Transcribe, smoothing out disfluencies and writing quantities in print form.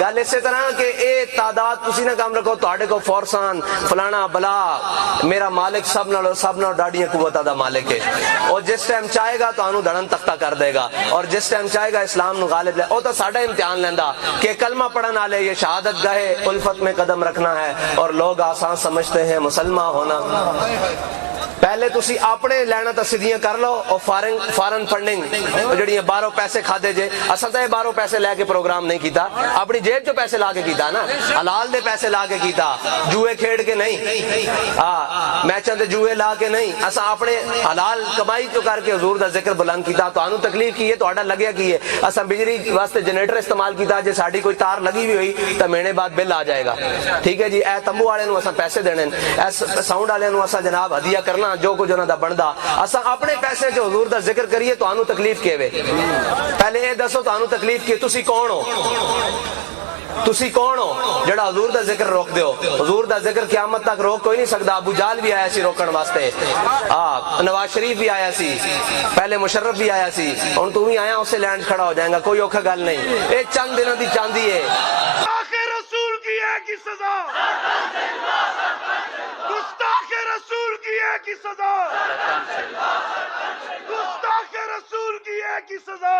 گل اسی طرح کہ اے تعداد تسی نہ کام رکھو تہاڈے کو فورسان فلانا بلا میرا مالک سب نال ڈاڈیاں قوتاں دا مالک ہے، اور جس ٹائم چاہے گا تانوں دڑن تختہ کر دے گا، اور جس ٹائم چاہے گا اسلام نو غالب لے او تو ساڈا امتحان لیندا کہ کلمہ پڑھن والے یہ شہادت گاہے الفت میں قدم رکھنا ہے، اور لوگ آسان سمجھتے ہیں مسلمان ہونا۔ پہلے تسی اپنے لینا تا سیدھیاں کر لو، اور فارن فنڈنگ جڑی باہروں پیسے کھادے جے، اساں تے باہروں پیسے لے کے پروگرام نہیں کیتا، اپنی جیب چوں پیسے لا کے کیتا نا، حلال دے پیسے لا کے کیتا، جوئے کھیڑ کے نہیں، میچاں تے جوئے لا کے نہیں، اساں اپنے حلال کمائی تو کر کے حضور دا ذکر بلند کیتا۔ تانوں تکلیف کی ہے، تہاڈا لگیا کی ہے، اساں بجلی واسطے جنریٹر استعمال کیتا، جے ساڈی کوئی تار لگی ہوئی ہوئی تو مہینے بعد بل آ جائے گا، ٹھیک ہے جی۔ اے تمبو والے نو اساں پیسے دینے، اے ساؤنڈ والے نو اساں جناب ہدیہ کرنا، جو کچھ انہاں دا بندا، اساں اپنے پیسے جو حضور دا ذکر کریے تانوں تکلیف کیوے؟ پہلے اے دسو تانوں تکلیف کی، تسی کون ہو؟ تسی کون ہو جڑا حضور دا ذکر روک دیو؟ حضور دا ذکر قیامت تک روک کوئی نہیں سکدا۔ ابو جال بھی آیا سی روکن واسطے، نواز شریف بھی آیا سی، پہلے مشرف بھی آیا سی، ہن تو بھی آیا اسے لینڈ کھڑا ہو جائے گا، کوئی اوکھا گل نہیں، اے چند دنوں دی چاندی ہے۔ رسول کی ایک ہی سزا، گستاخ رسول کی ایک ہی سزا، گستاخ رسول کی ایک ہی سزا۔